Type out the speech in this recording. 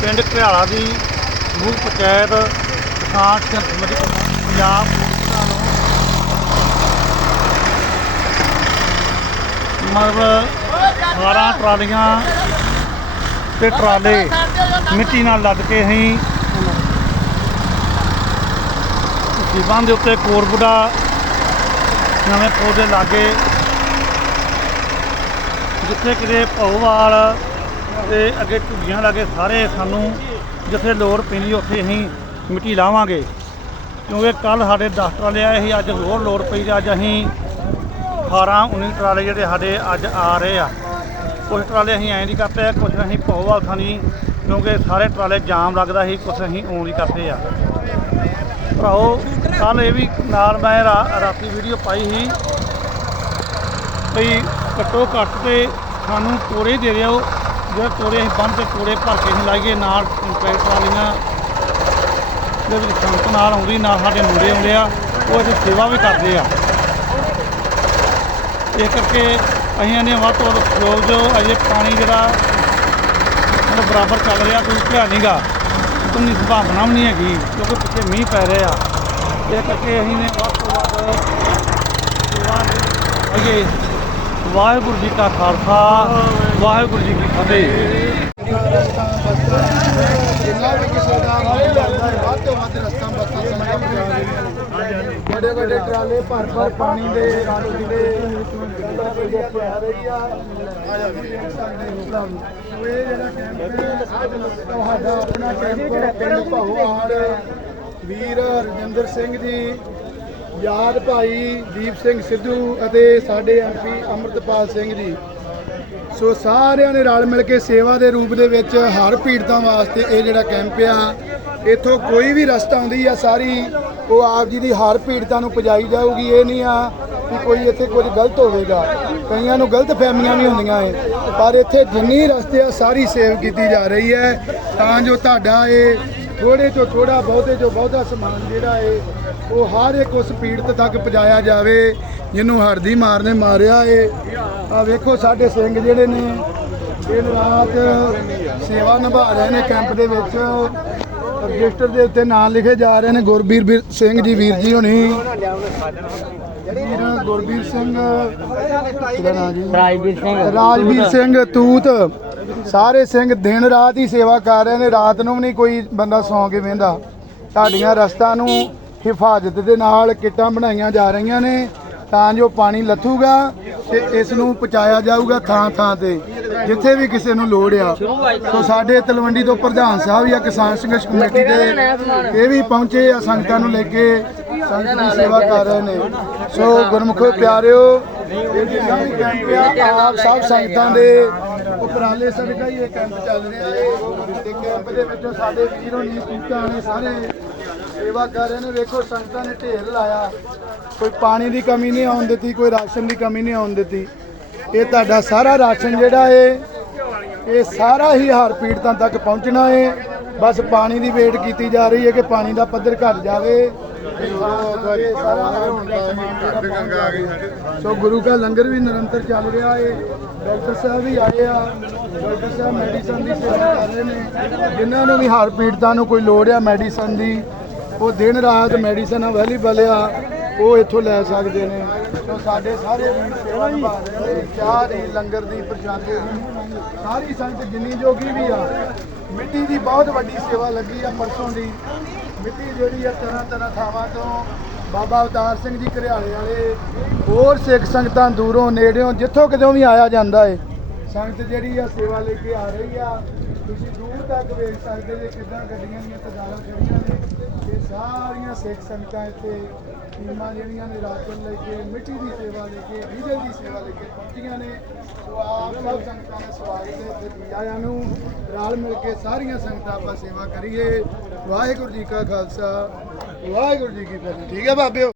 ਪਿੰਡ ਘਿਆਲਾ ਦੀ ਸਮੂਹ ਪੰਚਾਇਤ ਕਿਸਾਨ ਸੰਘਰਸ਼ ਪੰਜਾਬ ਮਤਲਬ 12 ਟਰਾਲੀਆਂ ਤੇ ਟਰਾਲੇ ਮਿੱਟੀ ਨਾਲ ਲੱਦ ਕੇ ਅਸੀਂ ਜੀਵਾਂ ਦੇ ਉੱਤੇ ਕੋਰਬੁੜਾ ਨਵੇਂ ਪੌਦੇ ਲਾਗੇ ਜਿੱਥੇ ਕਿਤੇ ਭੌਵਾਲ ਤੇ ਅੱਗੇ ਝੁੱਗੀਆਂ ਲਾਗੇ ਸਾਰੇ ਸਾਨੂੰ ਜਿੱਥੇ ਲੋੜ ਪੈਂਦੀ ਉੱਥੇ ਅਸੀਂ ਮਿੱਟੀ ਲਾਵਾਂਗੇ। ਕਿਉਂਕਿ ਕੱਲ ਸਾਡੇ 10 ਟਰਾਲੇ ਆਏ ਸੀ, ਅੱਜ ਹੋਰ ਲੋੜ ਪਈ ਤੇ ਅੱਜ ਅਸੀਂ 18 19 ਟਰਾਲੇ ਜਿਹੜੇ ਸਾਡੇ ਅੱਜ ਆ ਰਹੇ ਆ। ਕੁਝ ਟਰਾਲੇ ਅਸੀਂ ਐਂ ਨਹੀਂ ਕਰਤੇ ਆ ਕੁਝ ਅਸੀਂ ਭੌਵਾਲ ਖਾਨੀ ਕਿਉਂਕਿ ਸਾਰੇ ਟਰਾਲੇ ਜਾਮ ਲੱਗਦਾ ਸੀ ਕੁਝ ਅਸੀਂ ਓਂ ਦੀ ਕਰਦੇ ਆ। ਭਰਾਓ ਕੱਲ ਇਹ ਵੀ ਨਾਲ ਮੈਂ ਰਾ- ਰਾਤੀ ਵੀਡੀਓ ਪਾਈ ਸੀ ਭਈ ਘੱਟੋ ਘੱਟ ਤੇ ਸਾਨੂੰ ਤੋੜੇ ਦੇ ਦਿਓ। ਜਿਹੜਾ ਤੋੜੇ ਅਸੀਂ ਬੰਦ ਤੇ ਤੋੜੇ ਭਰ ਕੇ ਅਸੀਂ ਲਾਈਏ, ਨਾਲ ਟਰੈਕਟਰ ਵਾਲੀਆਂ ਦੇ ਵਿੱਚ ਸੰਗਤ ਨਾਲ ਆਉਂਦੀ, ਨਾਲ ਸਾਡੇ ਮੁੰਡੇ ਆਉਂਦੇ ਆ, ਉਹ ਇੱਥੇ ਸੇਵਾ ਵੀ ਕਰਦੇ ਆ। ਇਸ ਕਰਕੇ ਅਸੀਂ ਇਹਨੇ ਵੱਧ ਤੋਂ ਵੱਧ ਸਹਿਯੋਗ ਜੋ, ਅਜੇ ਪਾਣੀ ਜਿਹੜਾ ਮਤਲਬ ਬਰਾਬਰ ਚੱਲ ਰਿਹਾ, ਕੋਈ ਧਿਆਨ ਨਹੀਂਗਾ ਉਨੀ ਸੰਭਾਵਨਾ ਵੀ ਨਹੀਂ ਹੈਗੀ, ਕਿਉਂਕਿ ਪਿੱਛੇ ਮੀਂਹ ਪੈ ਰਿਹਾ। ਇਹ ਕਰਕੇ ਅਸੀਂ ਨੇ ਵੱਧ ਤੋਂ ਵੱਧ ਸੇਵਾ ਅਗੇ ਵਾਹਿਗੁਰੂ ਜੀ ਕਾ ਖਾਲਸਾ, ਵਾਹਿਗੁਰੂ ਜੀ ਕੀ ਫਤਿਹ। ਜਿੰਨਾ ਵੀ ਕਿਸੇ ਦਾ ਮਨ ਲੱਗਦਾ ਹੈ, ਵੱਧ ਤੋਂ ਵੱਧ ਰਸਤਾ ਬੱਸਾਂ ਸੰਗਤਾਂ ਵੱਡੇ ਵੱਡੇ ਟਰਾਲੇ ਭਰ ਭਰ ਪਾਣੀ ਦੇ ਰਾਸ਼ਨ ਦੇ ਆ ਰਹੀ ਆ ਆ ਜਾ ਵੀ ਇਹ ਜਿਹੜਾ ਕੈਂਪ ਤੁਹਾਡਾ ਆਪਣਾ ਕੈਂਪ ਪਿੰਡ ਭੌਹਾੜ ਵੀਰ ਰਜਿੰਦਰ ਸਿੰਘ ਜੀ ਯਾਦ ਭਾਈ ਦੀਪ ਸਿੰਘ ਸਿੱਧੂ ਅਤੇ ਸਾਡੇ ਐਮਪੀ ਅਮਰਤਪਾਲ ਸਿੰਘ ਜੀ। ਸੋ ਸਾਰਿਆਂ ਨੇ ਰਲ ਮਿਲ ਕੇ ਸੇਵਾ ਦੇ ਰੂਪ ਦੇ ਵਿੱਚ ਹਰ ਪੀੜਤਾਂ ਵਾਸਤੇ ਇਹ ਜਿਹੜਾ ਕੈਂਪ ਆ, ਇੱਥੋਂ ਕੋਈ ਵੀ ਰਸਤਾ ਆਉਂਦੀ ਆ ਸਾਰੀ, ਉਹ ਆਪ ਜੀ ਦੀ ਹਰ ਪੀੜਤਾਂ ਨੂੰ ਪਜਾਈ ਜਾਊਗੀ, ਇਹ ਨਹੀਂ ਆ ਕਿ ਕੋਈ ਇੱਥੇ ਕੁਝ ਗਲਤ ਹੋਵੇਗਾ। ਕਈਆਂ ਨੂੰ ਗਲਤ ਫਹਿਮੀਆਂ ਵੀ ਹੁੰਦੀਆਂ ਏ, ਪਰ ਇੱਥੇ ਜਿੰਨੀ ਰਸਤੇ ਆ, ਸਾਰੀ ਸੇਵ ਕੀਤੀ ਜਾ ਰਹੀ ਹੈ। ਤਾਂ ਜੋ ਤੁਹਾਡਾ ਇਹ ਥੋੜੇ ਤੋਂ ਥੋੜਾ ਬਹੁਤੇ ਤੋਂ ਬਹੁਤਾ ਸਮਾਨ ਜਿਹੜਾ ਏ ਉਹ ਹਰ ਇੱਕ ਉਸ ਪੀੜਤ ਤੱਕ ਪਹੁੰਚਾਇਆ ਜਾਵੇ ਜਿਹਨੂੰ ਹਰਦੀ ਮਾਰ ਨੇ ਮਾਰਿਆ ਏ। ਆ ਵੇਖੋ ਸਾਡੇ ਸਿੰਘ ਜਿਹੜੇ ਨੇ ਦਿਨ ਰਾਤ ਸੇਵਾ ਨਿਭਾ ਰਹੇ ਨੇ ਕੈਂਪ ਦੇ ਵਿੱਚ। ਰਜਿਸਟਰ ਦੇ ਉੱਤੇ ਨਾਮ ਲਿਖੇ ਜਾ ਰਹੇ ਨੇ ਗੁਰਬੀਰ ਸਿੰਘ ਜੀ ਵੀਰ ਜੀ ਹੋਣੀ। ਵੀਰ ਗੁਰਬੀਰ ਸਿੰਘ ਨਾਂ ਰਾਜਵੀਰ ਸਿੰਘ। ਰਾਜਵੀਰ ਸਿੰਘ ਤੂਤ। ਸਾਰੇ ਸਿੰਘ ਦਿਨ ਰਾਤ ਹੀ ਸੇਵਾ ਕਰ ਰਹੇ ਨੇ ਰਾਤ ਨੂੰ ਵੀ ਨਹੀਂ ਕੋਈ ਬੰਦਾ ਸੌਂ ਕੇ ਵੇਂਦਾ। ਤੁਹਾਡੀਆਂ ਰਸਤਾ ਨੂੰ ਹਿਫਾਜ਼ਤ ਦੇ ਨਾਲ ਕਿੱਟਾਂ ਬਣਾਈਆਂ ਜਾ ਰਹੀਆਂ ਨੇ, ਤਾਂ ਜੋ ਪਾਣੀ ਲੱਥੂਗਾ ਤੇ ਇਸ ਨੂੰ ਪਹੁੰਚਾਇਆ ਜਾਊਗਾ ਥਾਂ ਥਾਂ ਤੇ, ਜਿੱਥੇ ਵੀ ਕਿਸੇ ਨੂੰ ਲੋੜ ਆ। ਸੋ ਸਾਡੇ ਤਲਵੰਡੀ ਤੋਂ ਪ੍ਰਧਾਨ ਸਾਹਿਬ ਜਾਂ ਕਿਸਾਨ ਸੰਘਰਸ਼ ਕਮੇਟੀ ਦੇ ਇਹ ਵੀ ਪਹੁੰਚੇ ਆ, ਸੰਗਤਾਂ ਨੂੰ ਲੈ ਕੇ ਸੰਗਤ ਦੀ ਸੇਵਾ ਕਰ ਰਹੇ ਨੇ। ਸੋ ਗੁਰਮੁਖੋ ਪਿਆਰਿਓ, ਆਪ ਸਭ ਸੰਗਤਾਂ ਦੇ ਉਪਰਾਲੇ ਸਦਕਾ ਹੀ ਇਹ ਕੈਂਪ ਚੱਲ ਰਿਹਾ ਹੈ। ਤੇ ਕੈਂਪ ਦੇ ਵਿੱਚੋਂ ਸਾਡੇ ਵੀਰ ਹੋਣੀ ਨੇ ਸਾਰੇ ਸੇਵਾ ਕਰ ਰਹੇ ਨੇ ਵੇਖੋ ਸੰਗਤਾਂ ਨੇ ਢੇਰ ਲਾਇਆ। ਕੋਈ ਪਾਣੀ ਦੀ ਕਮੀ ਨਹੀਂ ਆਉਣ ਦਿੱਤੀ, ਕੋਈ ਰਾਸ਼ਨ ਦੀ ਕਮੀ ਨਹੀਂ ਆਉਣ ਦਿੱਤੀ। ਇਹ ਤੁਹਾਡਾ ਸਾਰਾ ਰਾਸ਼ਨ ਜਿਹੜਾ ਏ, ਇਹ ਸਾਰਾ ਹੀ ਹਰ ਪੀੜਤਾਂ ਤੱਕ ਪਹੁੰਚਣਾ ਏ। ਬਸ ਪਾਣੀ ਦੀ ਵੇਟ ਕੀਤੀ ਜਾ ਰਹੀ ਹੈ ਕਿ ਪਾਣੀ ਦਾ ਪੱਧਰ ਘਟ ਜਾਵੇ। ਸੋ ਗੁਰੂ ਦਾ ਲੰਗਰ ਵੀ ਨਿਰੰਤਰ ਚੱਲ ਰਿਹਾ ਏ। ਡਾਕਟਰ ਸਾਹਿਬ ਵੀ ਆਏ ਆ। ਡਾਕਟਰ ਸਾਹਿਬ ਮੈਡੀਸਨ ਦੀ ਸੇਵਾ ਕਰ ਰਹੇ ਨੇ। ਜਿਨ੍ਹਾਂ ਨੂੰ ਵੀ ਹਰ ਪੀੜਤਾਂ ਨੂੰ ਕੋਈ ਲੋੜ ਆ ਮੈਡੀਸਨ ਦੀ ਉਹ ਦਿਨ ਰਾਤ ਮੈਡੀਸਨ ਅਵੇਲੇਬਲ ਆ, ਉਹ ਇੱਥੋਂ ਲੈ ਸਕਦੇ ਨੇ। ਸੋ ਸਾਡੇ ਸਾਰੇ ਵੀਰ ਸੇਵਾ ਨਿਭਾ ਰਹੇ ਨੇ, ਚਾਹ ਦੀ, ਲੰਗਰ ਦੀ, ਪ੍ਰਸ਼ਾਦੇ ਦੀ, ਸਾਰੀ ਸੰਗਤ ਜਿੰਨੀ ਜੋਗੀ ਵੀ ਆ, ਮਿੱਟੀ ਦੀ ਬਹੁਤ ਵੱਡੀ ਸੇਵਾ ਲੱਗੀ ਆ ਪਰਸੋਂ ਦੀ। ਮਿੱਟੀ ਜਿਹੜੀ ਆ ਤਰ੍ਹਾਂ ਤਰ੍ਹਾਂ ਥਾਵਾਂ ਤੋਂ ਬਾਬਾ ਅਵਤਾਰ ਸਿੰਘ ਜੀ ਘਰਿਆਲੇ ਵਾਲੇ, ਹੋਰ ਸਿੱਖ ਸੰਗਤਾਂ ਦੂਰੋਂ, ਨੇੜਿਓਂ, ਜਿੱਥੋਂ ਕਿਤੋਂ ਵੀ ਆਇਆ ਜਾਂਦਾ ਏ। ਸੰਗਤ ਜਿਹੜੀ ਆ ਸੇਵਾ ਲੈ ਕੇ ਆ ਰਹੀ ਆ। ਤੁਸੀਂ ਦੂਰ ਤੱਕ ਵੇਖ ਸਕਦੇ ਜੇ ਕਿੱਦਾਂ ਗੱਡੀਆਂ ਦੀਆਂ ਕਤਾਰਾਂ ਖੜੀਆਂ ਨੇ। ਸਾਰੀਆਂ ਸਿੱਖ ਸੰਗਤਾਂ ਇੱਥੇ ਟੀਮਾਂ ਜਿਹੜੀਆਂ ਨੇ ਰਾਸ਼ਨ ਲੈ ਕੇ, ਮਿੱਟੀ ਦੀ ਸੇਵਾ ਲੈ ਕੇ ਡੀਜ਼ਲ ਦੀ ਸੇਵਾ ਲੈ ਕੇ ਪਹੁੰਚੀਆਂ ਨੇ। ਸੋ ਆਪ ਸਭ ਸੰਗਤਾਂ ਦਾ ਸਵਾਗਤ ਹੈ ਤੇ ਪੀਆਇਆਂ ਨੂੰ। ਰਲ ਮਿਲ ਕੇ ਸਾਰੀਆਂ ਸੰਗਤਾਂ ਆਪਾਂ ਸੇਵਾ ਕਰੀਏ। ਵਾਹਿਗੁਰੂ ਜੀ ਕਾ ਖਾਲਸਾ, ਵਾਹਿਗੁਰੂ ਜੀ ਕੀ ਫਤਿਹ। ਠੀਕ ਹੈ ਬਾਬਿਓ